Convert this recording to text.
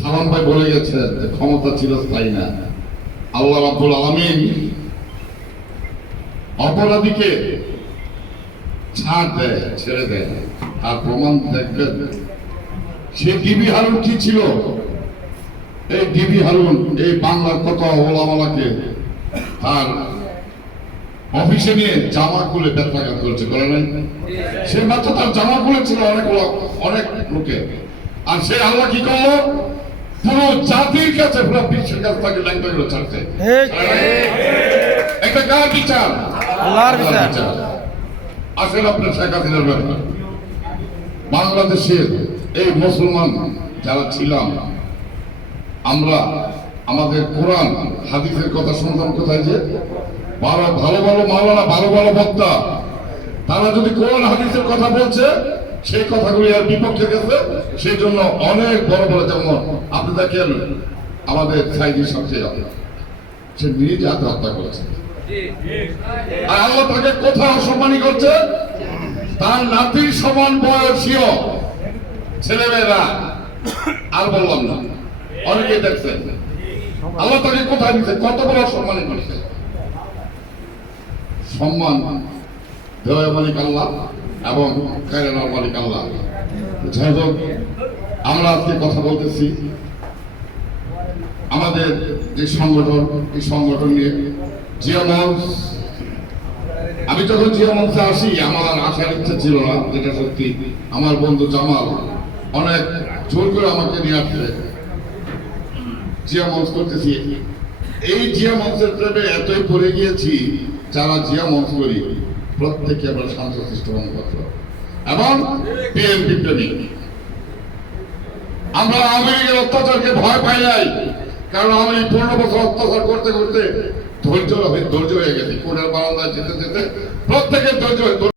সালাম ভাই বলে গেছেন যে ক্ষমতা চিরস্থায়ী না। আল্লাহ রাব্বুল আলামিন অপরাধীকে ছাড় দেয়, ছেড়ে দেয়। আর প্রমাণ দেখবেন সে ডিবি হারুন কি ছিল। এই ডিবি হারুন এই বাংলার কত ওলামালাকে তার অফিসে নিয়ে জামা খুলে ব্যথাঘাত করেছে, করে নাই? সে মাত্র তার জামা খুলেছিল অনেক লোকে। আর সে আল্লাহ কি করলো? পুরো জাতির কাছে, পুরো বিশ্বের কাছে তাকে ল্যাংটা করে ছাড়ছে। একটা কার বিচার? আল্লাহর বিচার। আসেন আপনার শেখ হাসিনার ব্যাপার। বাংলাদেশের এই মুসলমান যারা ছিলাম আমরা, আমাদের কোরআন হাদিসের কথা শুনতাম কোথায়? যে ভালো ভালো মাওলানা, ভালো ভালো বক্তা, তারা যদি কোরআন হাদিসের কথা বলছে সেই কথাগুলি আর বিপক্ষে গেছে। সেই জন্য অনেক বড় বড়, যেমন আপনি দেখেন আমাদের সাইদি সবচেয়ে সে নিজ হাতে হত্যা করেছে। আর আল্লাহ তাকে কোথাও অসম্মানী করছে? তার নাতির সমান বয়সীয় ছেলেমেয়েরা, আর বললাম না, অনেকে দেখছেন আল্লাহ তাকে কোথায় দিচ্ছে, কত বড় সম্মানী করছে। সম্মান দেওয়ার মালিক আল্লাহ এবং কায়রানোর মালিক আল্লাহ। যাই হোক, আমরা আজকে কথা বলতেছি আমাদের যে সংগঠন, এই সংগঠন নিয়ে জিয়া মঞ্চ। আমি যখন জিয়া মঞ্চে আসি আমার আসার ইচ্ছা ছিল না, যেটা সত্যি। আমার বন্ধু জামাল অনেক জোর করে আমাকে নিয়ে আসছে, জিয়া মঞ্চ করতেছি। এই জিয়া মঞ্চের প্রেমে এতই পড়ে গিয়েছি, যারা জিয়া মঞ্চ করি প্রত্যেকে আমরা শান্তশিষ্ট মনপত্র এবং বিএনপি প্রেমিক। আমরা আওয়ামী লীগের অত্যাচারকে ভয় পাই নাই, কারণ আমি 15 বছর অত্যাচার করতে করতে ধৈর্য হয়ে গেছি। কোর্টের বারান্দায় যেতে যেতে প্রত্যেকের ধৈর্য